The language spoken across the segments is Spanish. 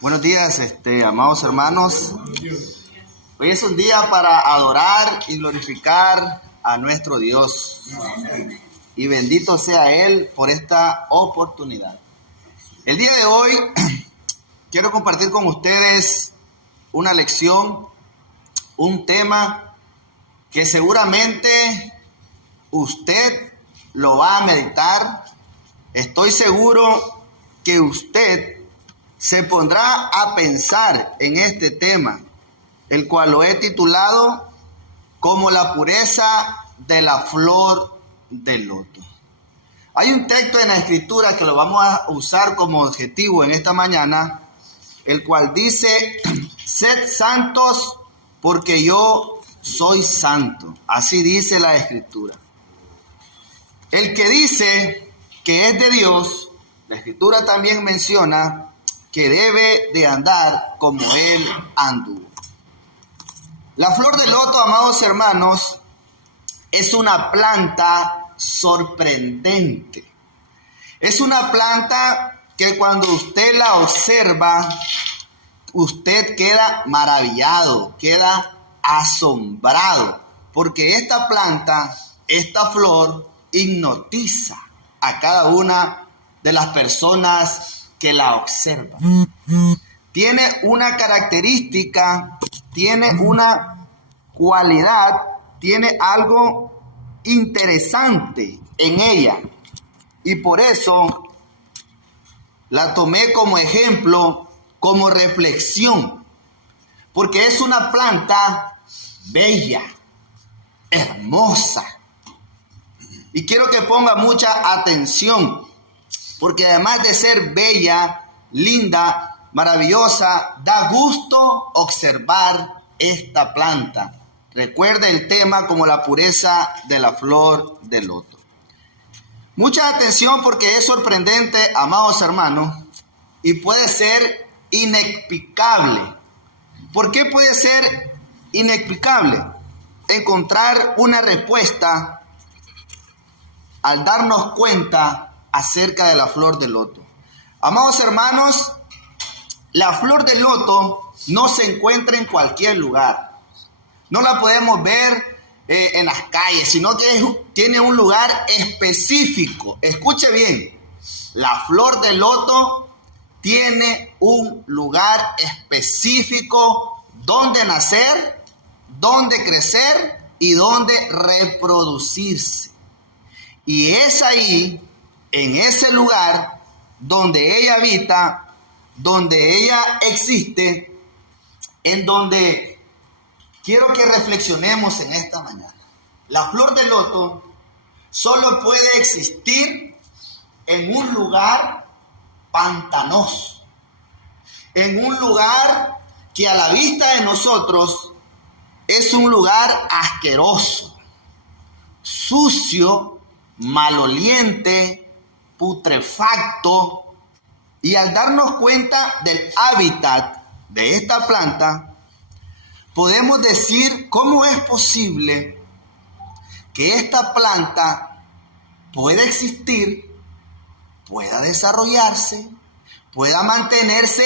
Buenos días, amados hermanos. Hoy es un día para adorar y glorificar a nuestro Dios. Y bendito sea Él por esta oportunidad. El día de hoy quiero compartir con ustedes una lección, un tema que seguramente usted lo va a meditar. Estoy seguro que usted se pondrá a pensar en este tema, el cual lo he titulado como la pureza de la flor del loto. Hay un texto en la Escritura que lo vamos a usar como objetivo en esta mañana, el cual dice: sed santos porque yo soy santo. Así dice la Escritura. El que dice que es de Dios, la Escritura también menciona que debe de andar como Él anduvo. La flor de loto, amados hermanos, es una planta sorprendente. Es una planta que cuando usted la observa, usted queda maravillado, queda asombrado, porque esta planta, esta flor, hipnotiza a cada una de las personas que la observan. Tiene una característica, tiene una cualidad, tiene algo interesante en ella. Y por eso la tomé como ejemplo, como reflexión. Porque es una planta bella, hermosa. Y quiero que ponga mucha atención, porque además de ser bella, linda, maravillosa, da gusto observar esta planta. Recuerda el tema como la pureza de la flor del loto. Mucha atención porque es sorprendente, amados hermanos, y puede ser inexplicable. ¿Por qué puede ser inexplicable? Encontrar una respuesta al darnos cuenta acerca de la flor del loto. Amados hermanos, la flor del loto no se encuentra en cualquier lugar. No la podemos ver en las calles, sino que tiene un lugar específico. Escuche bien, la flor del loto tiene un lugar específico donde nacer, donde crecer y donde reproducirse. Y es ahí, en ese lugar donde ella habita, donde ella existe, en donde quiero que reflexionemos en esta mañana. La flor del loto solo puede existir en un lugar pantanoso, en un lugar que a la vista de nosotros es un lugar asqueroso, sucio, maloliente, putrefacto. Y al darnos cuenta del hábitat de esta planta, podemos decir cómo es posible que esta planta pueda existir, pueda desarrollarse, pueda mantenerse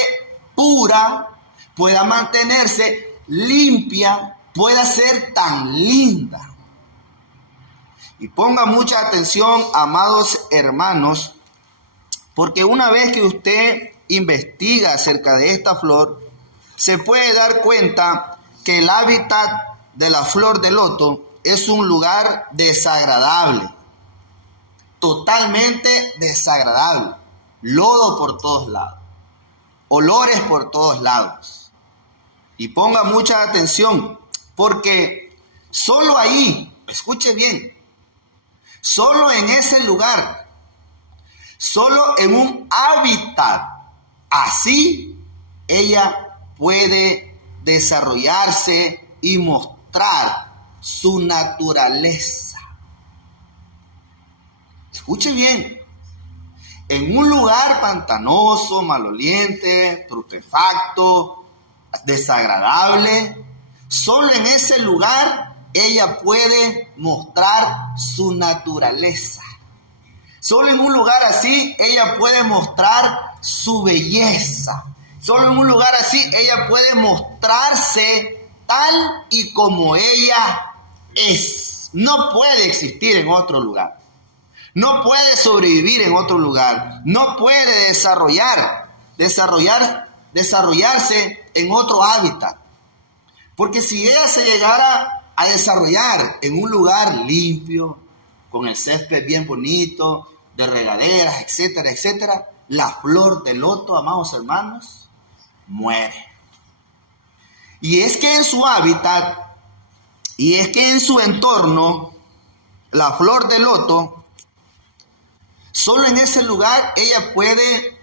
pura, pueda mantenerse limpia, pueda ser tan linda. Y ponga mucha atención, amados hermanos, porque una vez que usted investiga acerca de esta flor, se puede dar cuenta que el hábitat de la flor de loto es un lugar desagradable, totalmente desagradable. Lodo por todos lados, olores por todos lados. Y ponga mucha atención, porque solo ahí, escuche bien, solo en ese lugar, solo en un hábitat así, ella puede desarrollarse y mostrar su naturaleza. Escuche bien, en un lugar pantanoso, maloliente, putrefacto, desagradable, solo en ese lugar ella puede mostrar su naturaleza. Solo en un lugar así ella puede mostrar su belleza. Solo en un lugar así ella puede mostrarse tal y como ella es. No puede existir en otro lugar. No puede sobrevivir en otro lugar. No puede desarrollarse en otro hábitat. Porque si ella se llegara a desarrollar en un lugar limpio, con el césped bien bonito, de regaderas, etcétera, etcétera, la flor de loto, amados hermanos, muere. Y es que en su hábitat, y es que en su entorno, la flor de loto, solo en ese lugar ella puede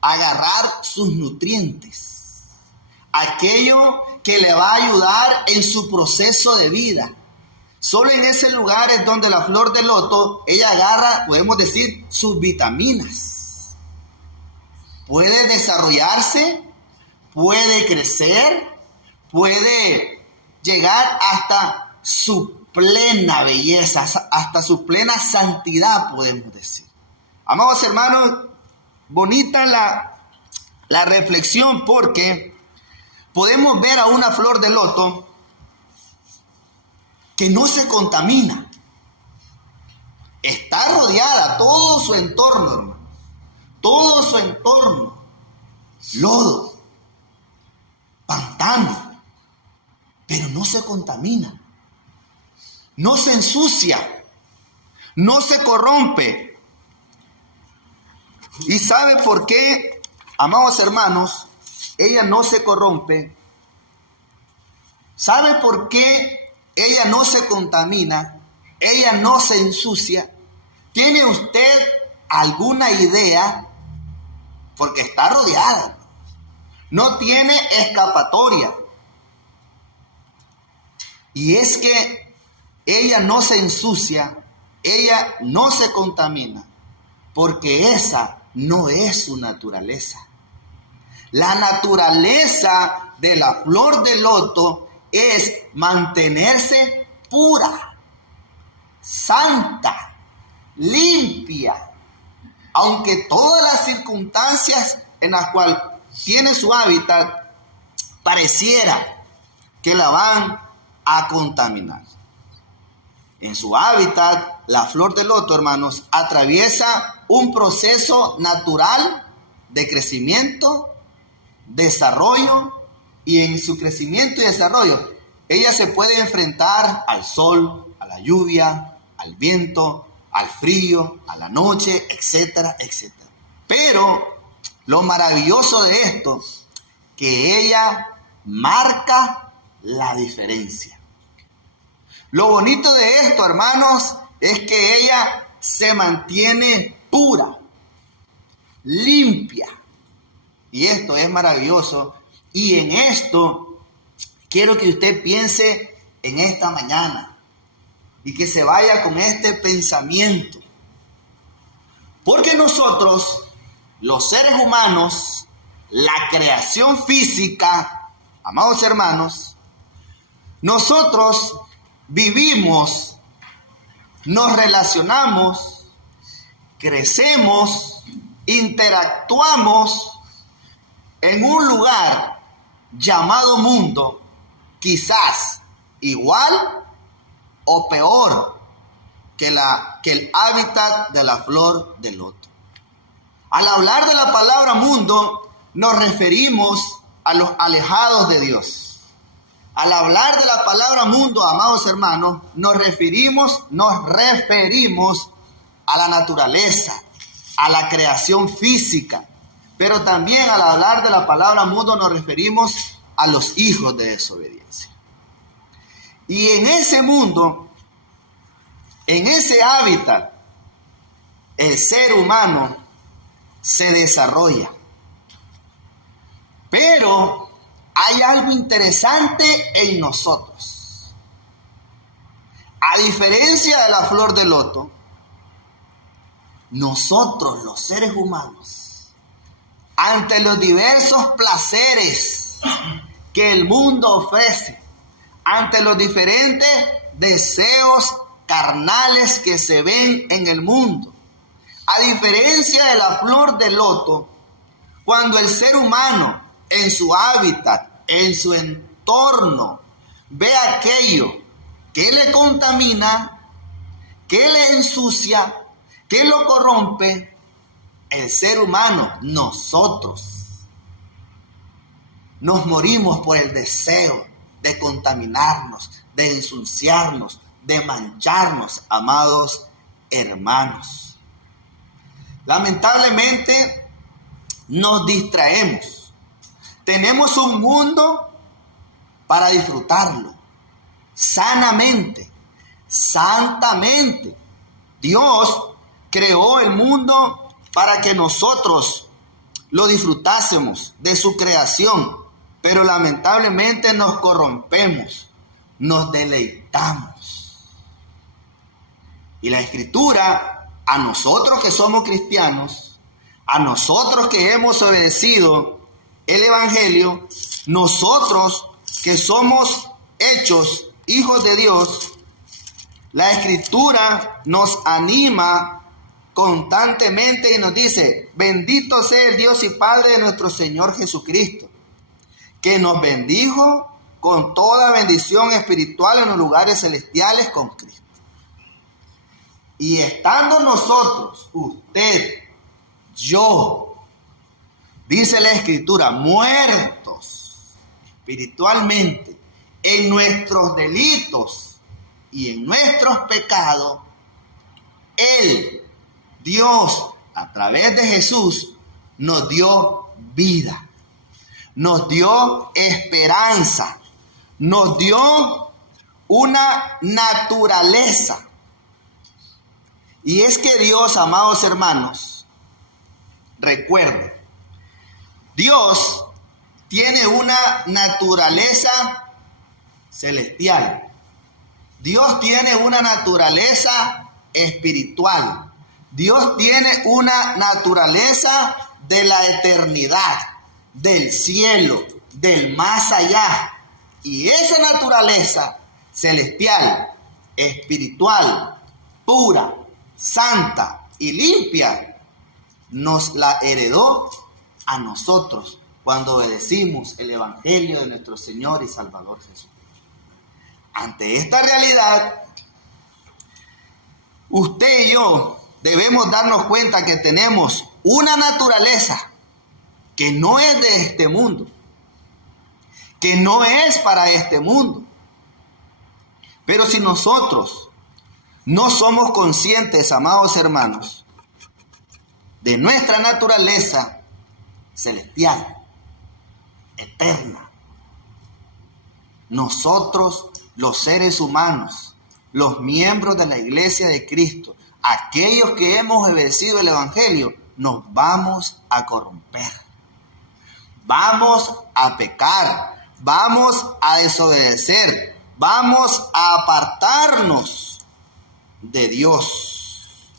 agarrar sus nutrientes, aquello que le va a ayudar en su proceso de vida. Solo en ese lugar es donde la flor de loto, ella agarra, podemos decir, sus vitaminas. Puede desarrollarse, puede crecer, puede llegar hasta su plena belleza, hasta su plena santidad, podemos decir. Amados hermanos, bonita la reflexión, porque podemos ver a una flor de loto que no se contamina. Está rodeada, todo su entorno, hermano, todo su entorno, lodo, pantano, pero no se contamina, no se ensucia, no se corrompe. ¿Y sabe por qué, amados hermanos, ella no se corrompe? ¿Sabe por qué ella no se contamina? Ella no se ensucia. ¿Tiene usted alguna idea? Porque está rodeada. No tiene escapatoria. Y es que ella no se ensucia, ella no se contamina, porque esa no es su naturaleza. La naturaleza de la flor de loto es mantenerse pura, santa, limpia, aunque todas las circunstancias en las cuales tiene su hábitat pareciera que la van a contaminar. En su hábitat, la flor de loto, hermanos, atraviesa un proceso natural de crecimiento, desarrollo, y en su crecimiento y desarrollo, ella se puede enfrentar al sol, a la lluvia, al viento, al frío, a la noche, etcétera, etcétera. Pero lo maravilloso de esto, que ella marca la diferencia. Lo bonito de esto, hermanos, es que ella se mantiene pura, limpia. Y esto es maravilloso. Y en esto quiero que usted piense en esta mañana y que se vaya con este pensamiento. Porque nosotros, los seres humanos, la creación física, amados hermanos, nosotros vivimos, nos relacionamos, crecemos, interactuamos en un lugar llamado mundo, quizás igual o peor que el hábitat de la flor de loto. Al hablar de la palabra mundo, nos referimos a los alejados de Dios. Al hablar de la palabra mundo, amados hermanos, nos referimos a la naturaleza, a la creación física. Pero también al hablar de la palabra mundo nos referimos a los hijos de desobediencia. Y en ese mundo, en ese hábitat, el ser humano se desarrolla. Pero hay algo interesante en nosotros. A diferencia de la flor de loto, nosotros, los seres humanos, ante los diversos placeres que el mundo ofrece, ante los diferentes deseos carnales que se ven en el mundo, a diferencia de la flor de loto, Cuando el ser humano en su hábitat, en su entorno, ve aquello que le contamina, que le ensucia, que lo corrompe, el ser humano, nosotros, nos morimos por el deseo de contaminarnos, de ensuciarnos, de mancharnos, amados hermanos. Lamentablemente nos distraemos. Tenemos un mundo para disfrutarlo sanamente, santamente. Dios creó el mundo para que nosotros lo disfrutásemos de su creación, pero lamentablemente nos corrompemos, nos deleitamos. Y la Escritura, a nosotros que somos cristianos, a nosotros que hemos obedecido el Evangelio, nosotros que somos hechos hijos de Dios, la Escritura nos anima constantemente y nos dice: bendito sea el Dios y Padre de nuestro Señor Jesucristo, que nos bendijo con toda bendición espiritual en los lugares celestiales con Cristo. Y estando nosotros, usted, yo, dice la Escritura, muertos espiritualmente en nuestros delitos y en nuestros pecados, Él, Dios, a través de Jesús, nos dio vida, nos dio esperanza, nos dio una naturaleza. Y es que Dios, amados hermanos, recuerden, Dios tiene una naturaleza celestial. Dios tiene una naturaleza espiritual. Dios tiene una naturaleza de la eternidad, del cielo, del más allá. Y esa naturaleza celestial, espiritual, pura, santa y limpia, nos la heredó a nosotros cuando obedecimos el Evangelio de nuestro Señor y Salvador Jesús. Ante esta realidad, usted y yo debemos darnos cuenta que tenemos una naturaleza que no es de este mundo, que no es para este mundo. Pero si nosotros no somos conscientes, amados hermanos, de nuestra naturaleza celestial, eterna, nosotros, los seres humanos, los miembros de la Iglesia de Cristo, aquellos que hemos obedecido el Evangelio, nos vamos a corromper, vamos a pecar, vamos a desobedecer, vamos a apartarnos de Dios.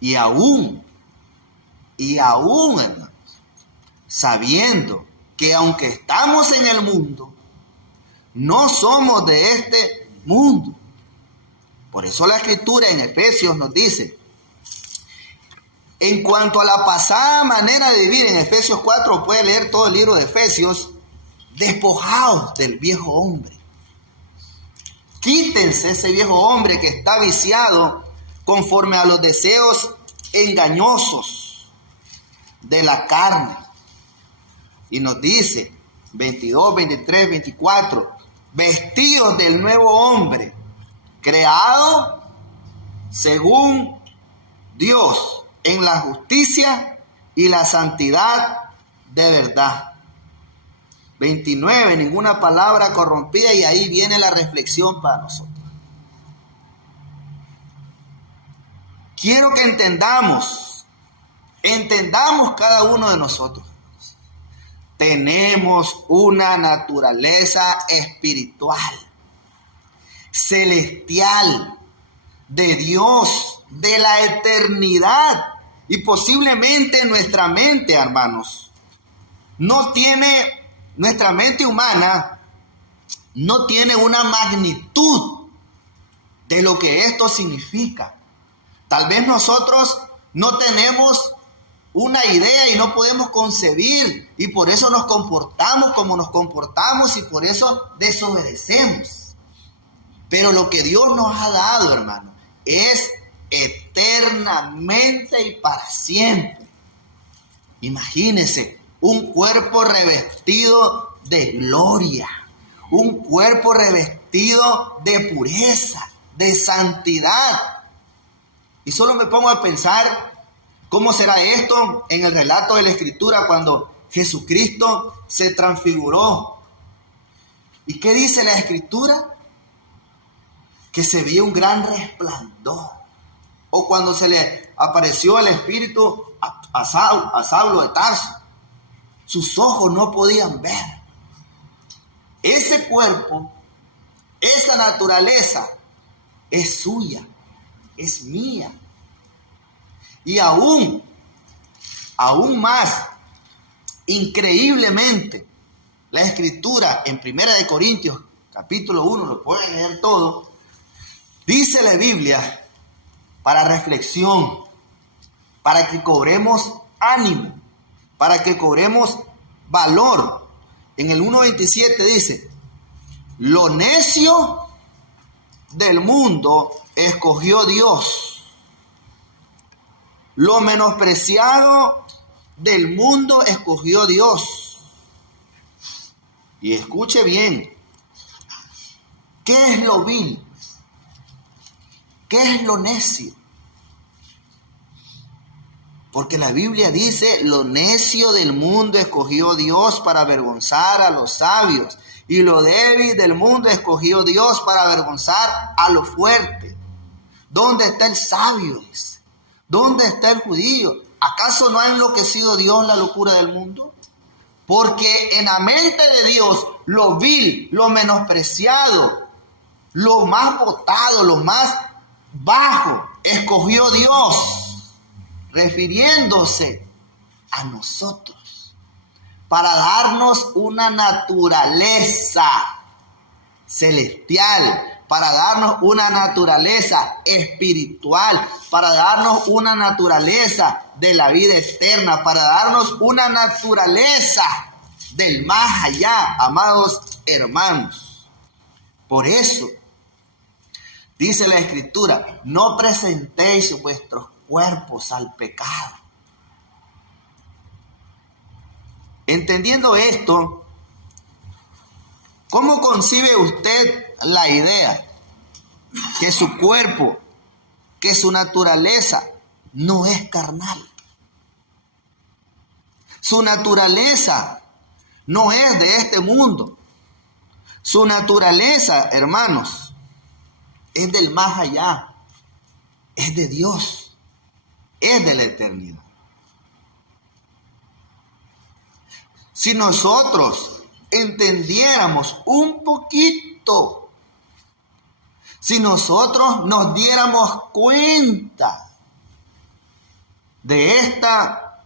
Y aún, hermanos, sabiendo que aunque estamos en el mundo, no somos de este mundo. Por eso la Escritura en Efesios nos dice, en cuanto a la pasada manera de vivir, en Efesios 4, puede leer todo el libro de Efesios, despojaos del viejo hombre. Quítense ese viejo hombre que está viciado conforme a los deseos engañosos de la carne. Y nos dice, 22, 23, 24, vestidos del nuevo hombre, creado según Dios, en la justicia y la santidad de verdad. 29, ninguna palabra corrompida, y ahí viene la reflexión para nosotros. Quiero que entendamos cada uno de nosotros. Tenemos una naturaleza espiritual, celestial, de Dios, de la eternidad. Y posiblemente nuestra mente, hermanos, nuestra mente humana no tiene una magnitud de lo que esto significa. Tal vez nosotros no tenemos una idea y no podemos concebir, y por eso nos comportamos como nos comportamos y por eso desobedecemos. Pero lo que Dios nos ha dado, hermano, es eternamente y para siempre. Imagínese un cuerpo revestido de gloria, un cuerpo revestido de pureza, de santidad. Y solo me pongo a pensar cómo será esto en el relato de la Escritura cuando Jesucristo se transfiguró. ¿Y qué dice la Escritura? Que se vio un gran resplandor. O cuando se le apareció el Espíritu a Saulo de Tarso, sus ojos no podían ver. Ese cuerpo, esa naturaleza es suya, es mía. Y aún más, increíblemente, la Escritura en 1 Corintios, capítulo 1, lo pueden leer todo, dice la Biblia, para reflexión, para que cobremos ánimo, para que cobremos valor. En el 1:27 dice, lo necio del mundo escogió Dios. Lo menospreciado del mundo escogió Dios. Y escuche bien, ¿qué es lo vil? ¿Qué es lo necio? Porque la Biblia dice, lo necio del mundo escogió Dios para avergonzar a los sabios, y lo débil del mundo escogió Dios para avergonzar a lo fuerte. ¿Dónde está el sabio? ¿Dónde está el judío? ¿Acaso no ha enloquecido Dios la locura del mundo? Porque en la mente de Dios, lo vil, lo menospreciado, lo más botado, lo más bajo, escogió Dios, refiriéndose a nosotros, para darnos una naturaleza celestial, para darnos una naturaleza espiritual, para darnos una naturaleza de la vida eterna, para darnos una naturaleza del más allá, amados hermanos. Por eso, dice la Escritura, no presentéis vuestros cuerpos al pecado. Entendiendo esto, ¿cómo concibe usted la idea que su cuerpo, que su naturaleza no es carnal? Su naturaleza no es de este mundo. Su naturaleza, hermanos, es del más allá, es de Dios, es de la eternidad. Si nosotros entendiéramos un poquito, si nosotros nos diéramos cuenta de esta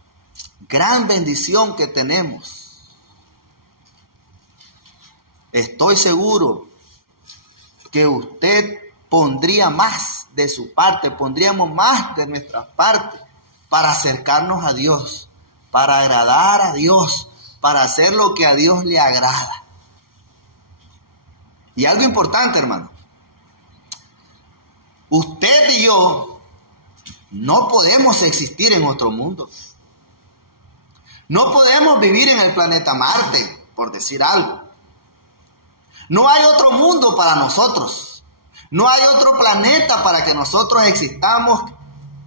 gran bendición que tenemos, estoy seguro que usted pondría más de su parte, pondríamos más de nuestra parte para acercarnos a Dios, para agradar a Dios, para hacer lo que a Dios le agrada. Y algo importante, hermano, usted y yo no podemos existir en otro mundo. No podemos vivir en el planeta Marte, por decir algo. No hay otro mundo para nosotros. No hay otro planeta para que nosotros existamos,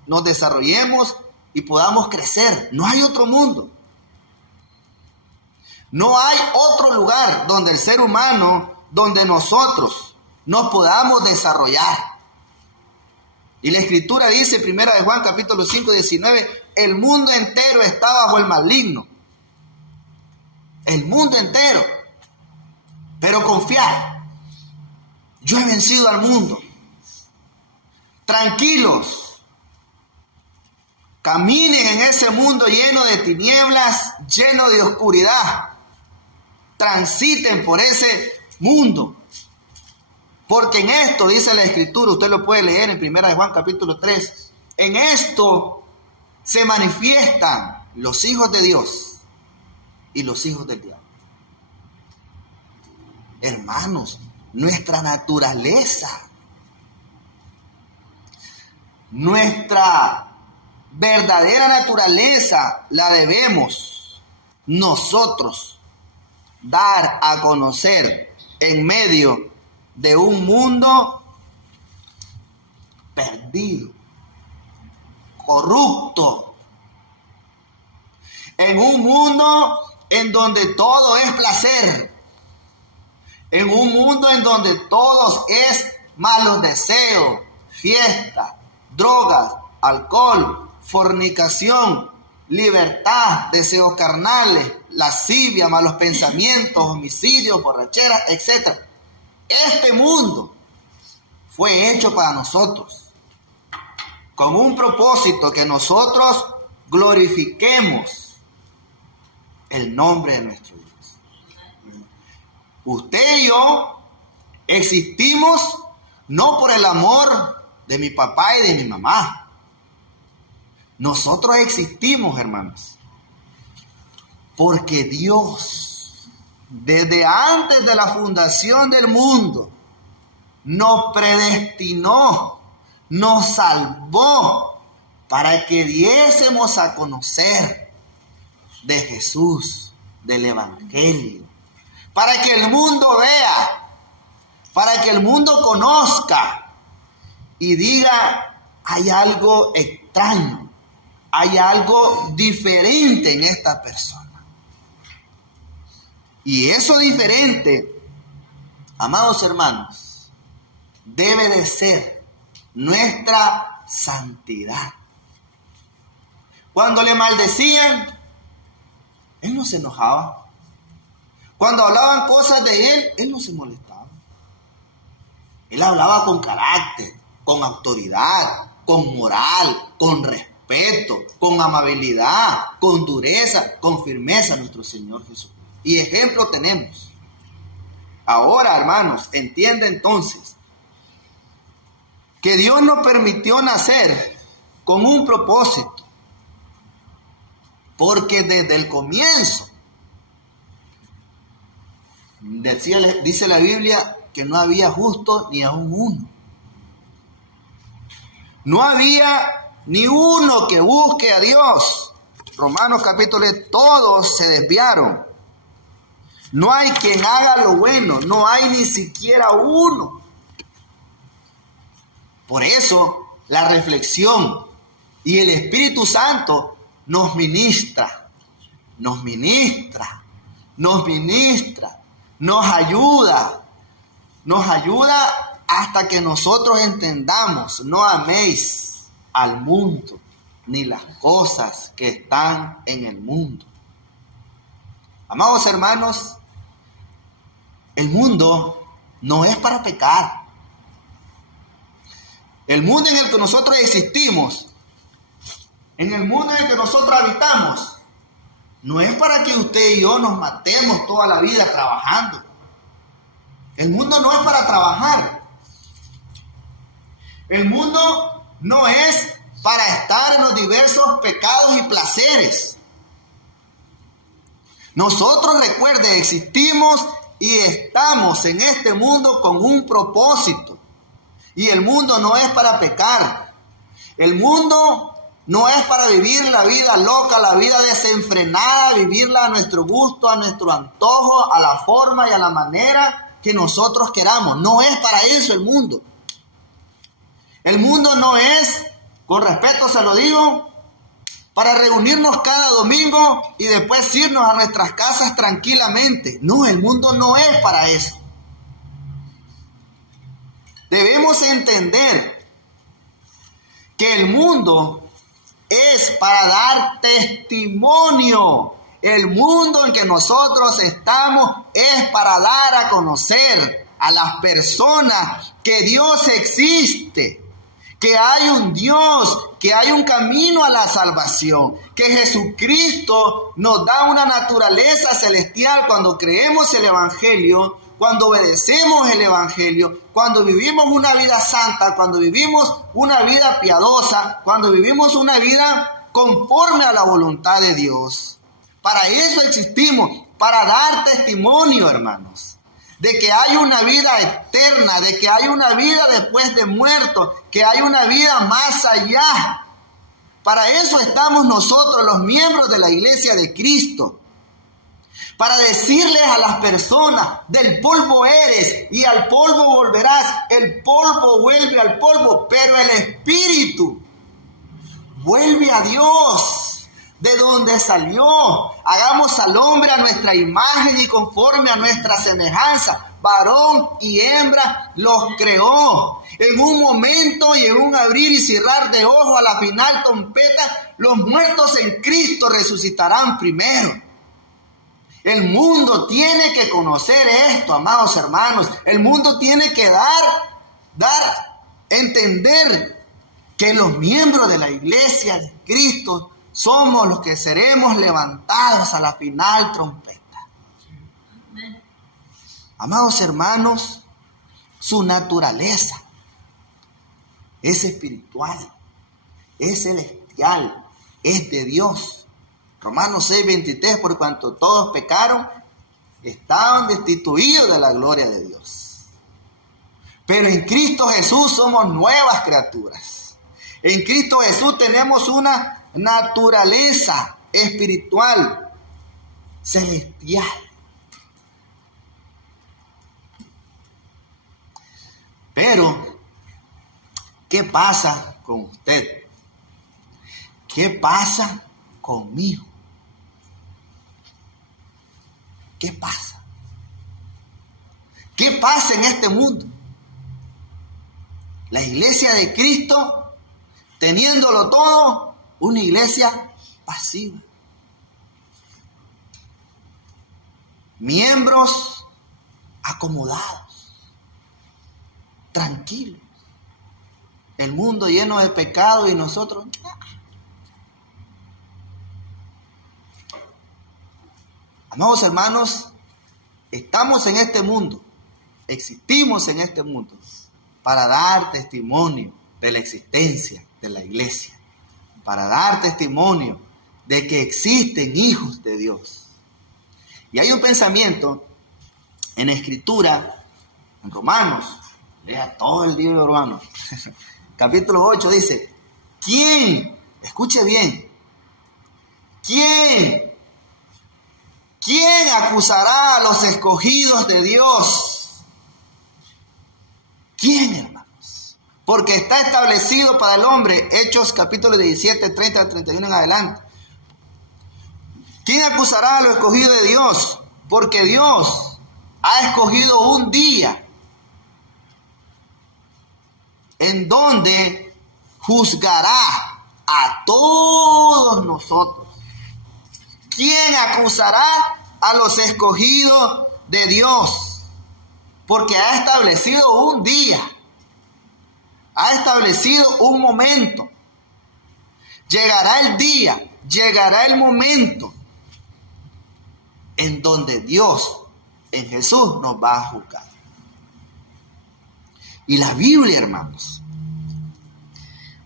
nos desarrollemos y podamos crecer. No hay otro mundo. No hay otro lugar donde el ser humano, donde nosotros nos podamos desarrollar. Y la Escritura dice, 1 Juan capítulo 5, 19, el mundo entero está bajo el maligno. El mundo entero. Pero confiad, yo he vencido al mundo. Tranquilos. Caminen en ese mundo lleno de tinieblas, lleno de oscuridad. Transiten por ese mundo. Porque en esto, dice la Escritura, usted lo puede leer en 1 Juan capítulo 3, en esto se manifiestan los hijos de Dios y los hijos del diablo. Hermanos, nuestra naturaleza, nuestra verdadera naturaleza la debemos nosotros dar a conocer en medio de un mundo perdido, corrupto, en un mundo en donde todo es placer, en un mundo en donde todo es malos deseos, fiesta, drogas, alcohol, fornicación, libertad, deseos carnales, lascivia, malos pensamientos, homicidios, borracheras, etc. Este mundo fue hecho para nosotros, con un propósito, que nosotros glorifiquemos el nombre de nuestro Dios. Usted y yo existimos no por el amor de mi papá y de mi mamá. Nosotros existimos, hermanos, porque Dios, desde antes de la fundación del mundo, nos predestinó, nos salvó para que diésemos a conocer de Jesús, del Evangelio, para que el mundo vea, para que el mundo conozca y diga: hay algo extraño, hay algo diferente en esta persona. Y eso diferente, amados hermanos, debe de ser nuestra santidad. Cuando le maldecían, él no se enojaba. Cuando hablaban cosas de él, él no se molestaba. Él hablaba con carácter, con autoridad, con moral, con respeto, con amabilidad, con dureza, con firmeza, nuestro Señor Jesús. Y ejemplo tenemos. Ahora, hermanos, entiende entonces que Dios nos permitió nacer con un propósito, porque desde el comienzo, dice la Biblia, que no había justo ni aún uno. No había ni uno que busque a Dios. Romanos capítulo 10, todos se desviaron. No hay quien haga lo bueno, no hay ni siquiera uno. Por eso la reflexión y el Espíritu Santo nos ministra, nos ayuda hasta que nosotros entendamos: no améis al mundo ni las cosas que están en el mundo. Amados hermanos, el mundo no es para pecar. El mundo en el que nosotros existimos, en el mundo en el que nosotros habitamos, no es para que usted y yo nos matemos toda la vida trabajando. El mundo no es para trabajar. El mundo no es para estar en los diversos pecados y placeres. Nosotros, recuerde, existimos y estamos en este mundo con un propósito. Y el mundo no es para pecar. El mundo no es para vivir la vida loca, la vida desenfrenada, vivirla a nuestro gusto, a nuestro antojo, a la forma y a la manera que nosotros queramos. No es para eso el mundo. El mundo no es, con respeto se lo digo, para reunirnos cada domingo y después irnos a nuestras casas tranquilamente. No, el mundo no es para eso. Debemos entender que el mundo es para dar testimonio. El mundo en que nosotros estamos es para dar a conocer a las personas que Dios existe, que hay un Dios, que hay un camino a la salvación, que Jesucristo nos da una naturaleza celestial cuando creemos el Evangelio, cuando obedecemos el Evangelio, cuando vivimos una vida santa, cuando vivimos una vida piadosa, cuando vivimos una vida conforme a la voluntad de Dios. Para eso existimos, para dar testimonio, hermanos, de que hay una vida eterna, de que hay una vida después de muerto, que hay una vida más allá. Para eso estamos nosotros, los miembros de la Iglesia de Cristo. Para decirles a las personas, del polvo eres y al polvo volverás. El polvo vuelve al polvo, pero el espíritu vuelve a Dios, de donde salió. Hagamos al hombre a nuestra imagen y conforme a nuestra semejanza. Varón y hembra los creó. En un momento y en un abrir y cerrar de ojos, a la final trompeta, los muertos en Cristo resucitarán primero. El mundo tiene que conocer esto, amados hermanos. El mundo tiene que entender que los miembros de la Iglesia de Cristo somos los que seremos levantados a la final trompeta. Amados hermanos, su naturaleza es espiritual, es celestial, es de Dios. Romanos 6:23, por cuanto todos pecaron, estaban destituidos de la gloria de Dios. Pero en Cristo Jesús somos nuevas criaturas. En Cristo Jesús tenemos una naturaleza espiritual, celestial. Pero, ¿qué pasa con usted? ¿Qué pasa conmigo? ¿Qué pasa? ¿Qué pasa en este mundo? La Iglesia de Cristo, teniéndolo todo, una iglesia pasiva. Miembros acomodados, tranquilos. El mundo lleno de pecado y nosotros... Amados hermanos, estamos en este mundo, existimos en este mundo para dar testimonio de la existencia de la iglesia, para dar testimonio de que existen hijos de Dios. Y hay un pensamiento en la Escritura, en Romanos, lea todo el libro de Romanos, capítulo 8 dice, ¿quién? Escuche bien, ¿quién acusará a los escogidos de Dios? ¿Quién, hermanos? Porque está establecido para el hombre, Hechos capítulo 17, 30 al 31 en adelante. ¿Quién acusará a los escogidos de Dios? Porque Dios ha escogido un día en donde juzgará a todos nosotros. ¿Quién acusará a los escogidos de Dios? Porque ha establecido un día, ha establecido un momento. Llegará el día, llegará el momento en donde Dios, en Jesús, nos va a juzgar. Y la Biblia, hermanos,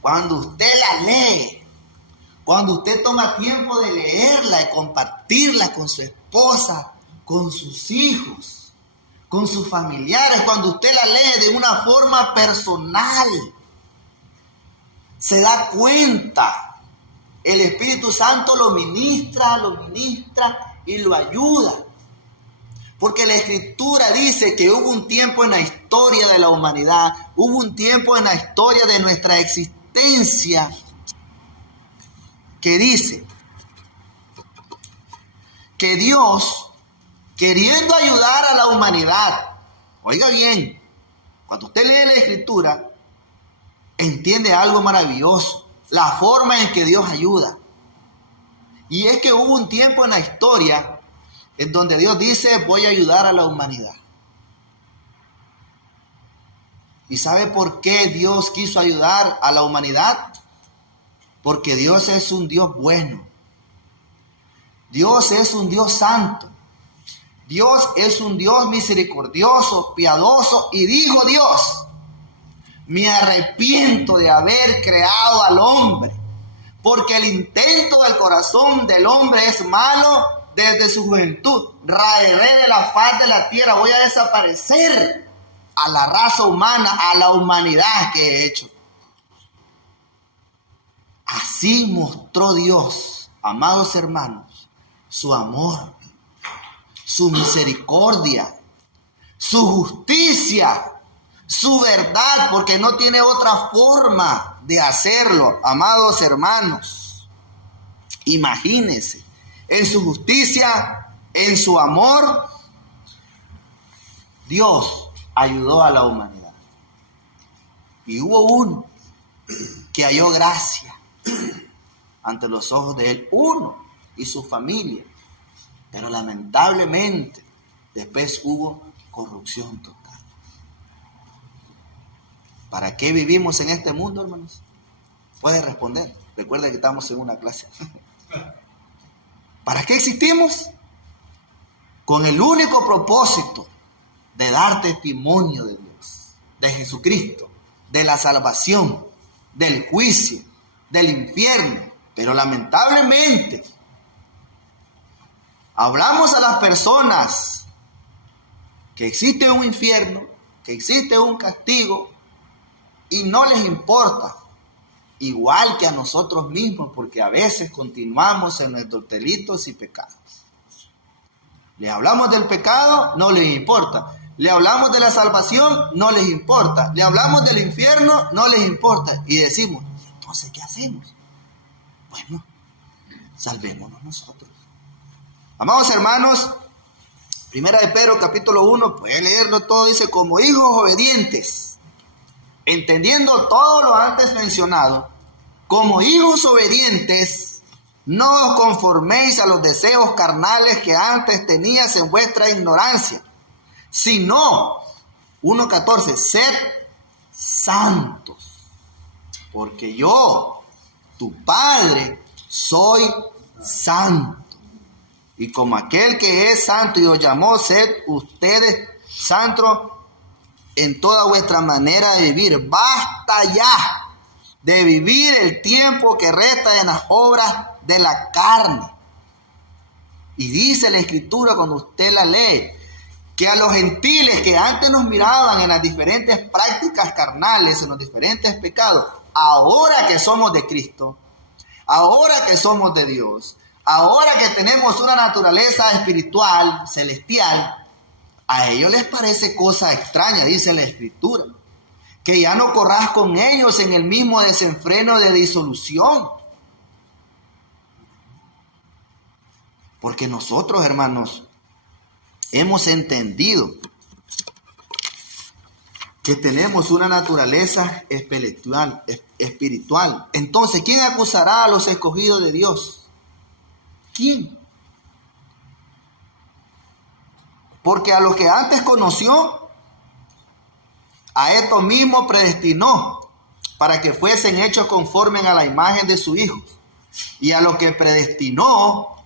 cuando usted la lee, cuando usted toma tiempo de leerla y compartirla con su esposa, con sus hijos, con sus familiares, cuando usted la lee de una forma personal, se da cuenta, el Espíritu Santo lo ministra y lo ayuda. Porque la Escritura dice que hubo un tiempo en la historia de la humanidad, hubo un tiempo en la historia de nuestra existencia, que dice que Dios, queriendo ayudar a la humanidad, oiga bien, cuando usted lee la Escritura, entiende algo maravilloso, la forma en que Dios ayuda. Y es que hubo un tiempo en la historia en donde Dios dice, voy a ayudar a la humanidad. ¿Y sabe por qué Dios quiso ayudar a la humanidad? Porque Dios es un Dios bueno. Dios es un Dios santo. Dios es un Dios misericordioso, piadoso. Y dijo Dios, me arrepiento de haber creado al hombre, porque el intento del corazón del hombre es malo desde su juventud. Raeré de la faz de la tierra, voy a desaparecer a la raza humana, a la humanidad que he hecho. Así mostró Dios, amados hermanos, su amor, su misericordia, su justicia, su verdad, porque no tiene otra forma de hacerlo, amados hermanos. Imagínense, en su justicia, en su amor, Dios ayudó a la humanidad. Y hubo uno que halló gracia ante los ojos de él, uno y su familia. Pero lamentablemente, después hubo corrupción total. ¿Para qué vivimos en este mundo, hermanos? Puede responder. Recuerda que estamos en una clase. ¿Para qué existimos? Con el único propósito de dar testimonio de Dios, de Jesucristo, de la salvación, del juicio, del infierno. Pero lamentablemente, hablamos a las personas que existe un infierno, que existe un castigo, y no les importa, igual que a nosotros mismos, porque a veces continuamos en nuestros delitos y pecados. Le hablamos del pecado, no les importa. Le hablamos de la salvación, no les importa. Le hablamos del infierno, no les importa. Y decimos, entonces, ¿qué hacemos? Bueno, salvémonos nosotros. Amados hermanos, Primera de Pedro capítulo 1, puede leerlo todo, dice, como hijos obedientes, entendiendo todo lo antes mencionado, como hijos obedientes, no os conforméis a los deseos carnales que antes tenías en vuestra ignorancia, sino, 1:14, sed santos, porque yo, tu Padre, soy santo. Y como aquel que es santo y os llamó, sed ustedes santos en toda vuestra manera de vivir. Basta ya de vivir el tiempo que resta en las obras de la carne. Y dice la Escritura cuando usted la lee, que a los gentiles que antes nos miraban en las diferentes prácticas carnales, en los diferentes pecados, ahora que somos de Cristo, ahora que somos de Dios, ahora que tenemos una naturaleza espiritual, celestial, a ellos les parece cosa extraña, dice la Escritura, que ya no corras con ellos en el mismo desenfreno de disolución. Porque nosotros, hermanos, hemos entendido que tenemos una naturaleza espiritual. Entonces, ¿quién acusará a los escogidos de Dios? ¿Quién? Porque a los que antes conoció, a estos mismos predestinó para que fuesen hechos conforme a la imagen de su Hijo. Y a los que predestinó,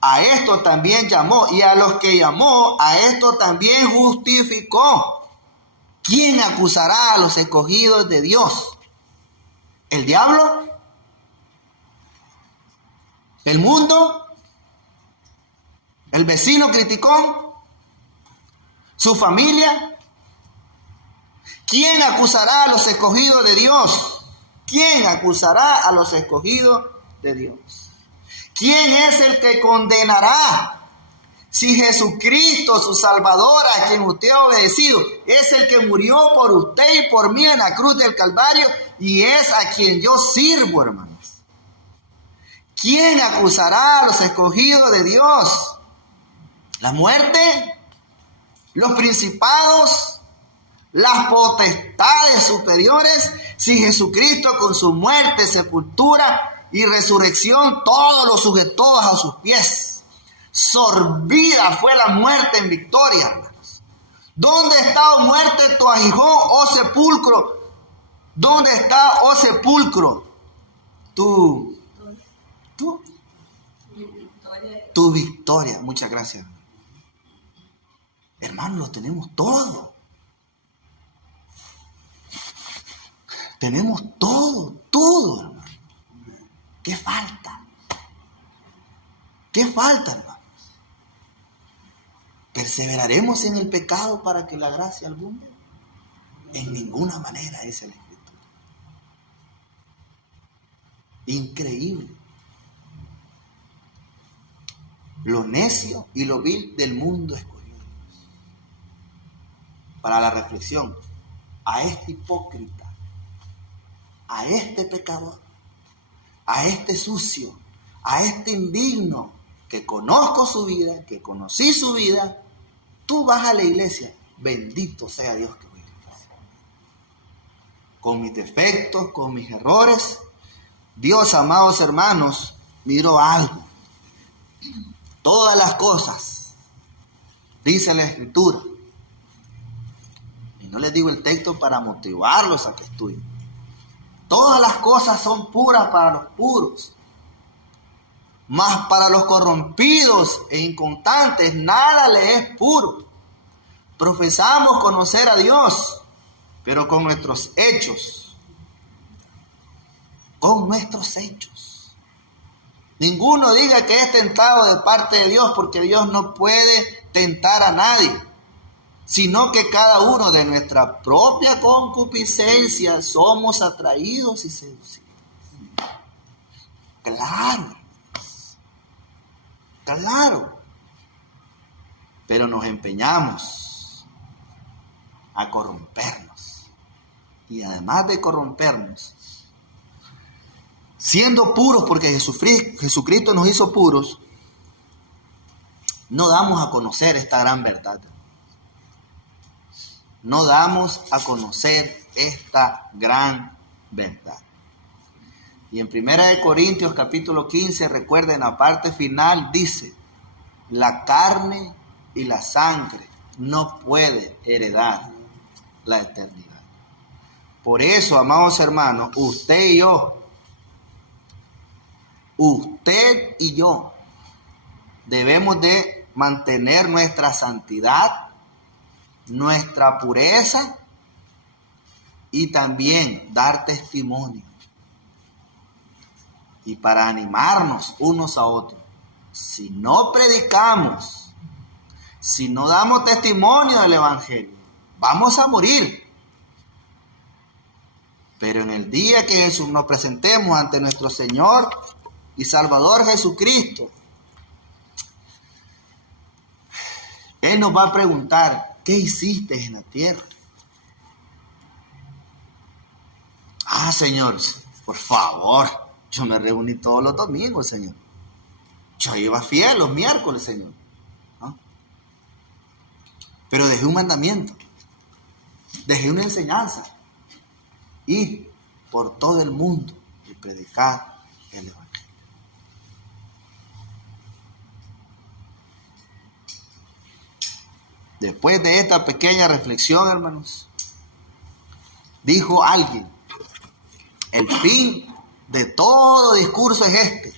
a esto también llamó. Y a los que llamó, a esto también justificó. ¿Quién acusará a los escogidos de Dios? ¿El diablo? ¿El mundo? ¿El vecino criticón? ¿Su familia? ¿Quién acusará a los escogidos de Dios? ¿Quién acusará a los escogidos de Dios? ¿Quién es el que condenará? Si Jesucristo, su Salvador, a quien usted ha obedecido, es el que murió por usted y por mí en la cruz del Calvario, y es a quien yo sirvo, hermanos. ¿Quién acusará a los escogidos de Dios? ¿La muerte? ¿Los principados? ¿Las potestades superiores? Si Jesucristo con su muerte, sepultura y resurrección, todo lo sujetó a sus pies. Sorbida fue la muerte en victoria, hermanos. ¿Dónde está, oh muerte, tu aguijón, oh sepulcro? ¿Dónde está, oh sepulcro, tu victoria? Muchas gracias. Hermanos, lo tenemos todo. Tenemos todo, hermano. ¿Qué falta? ¿Qué falta, hermanos? ¿Perseveraremos en el pecado para que la gracia abunde? En ninguna manera, dice la Escritura. Increíble. Lo necio y lo vil del mundo escogió Dios. Para la reflexión, a este hipócrita, a este pecador, a este sucio, a este indigno, que conozco su vida, que conocí su vida, tú vas a la iglesia, bendito sea Dios que voy a la iglesia. Con mis defectos, con mis errores, Dios, amados hermanos, miró algo. Todas las cosas, dice la Escritura, y no les digo el texto para motivarlos a que estudien. Todas las cosas son puras para los puros, mas para los corrompidos e inconstantes nada le es puro. Profesamos conocer a Dios, pero con nuestros hechos, ninguno diga que es tentado de parte de Dios, porque Dios no puede tentar a nadie, sino que cada uno de nuestra propia concupiscencia somos atraídos y seducidos. Claro, pero nos empeñamos a corrompernos, y además de corrompernos, siendo puros porque Jesucristo nos hizo puros, no damos a conocer esta gran verdad. No damos a conocer esta gran verdad. Y en 1 Corintios capítulo 15, recuerden, la parte final dice, la carne y la sangre no puede heredar la eternidad. Por eso, amados hermanos, usted y yo debemos de mantener nuestra santidad, nuestra pureza, y también dar testimonio. Y para animarnos unos a otros, si no predicamos, si no damos testimonio del Evangelio, vamos a morir. Pero en el día que nos presentemos ante nuestro Señor y Salvador Jesucristo, Él nos va a preguntar, ¿qué hiciste en la tierra? Señor, por favor, yo me reuní todos los domingos, Señor. Yo iba fiel los miércoles, Señor. Pero dejé un mandamiento, dejé una enseñanza. Ir por todo el mundo y predicar el Evangelio. Después de esta pequeña reflexión, hermanos, dijo alguien, el fin de todo discurso es este: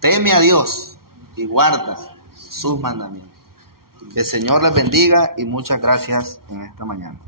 teme a Dios y guarda sus mandamientos. Que el Señor les bendiga y muchas gracias en esta mañana.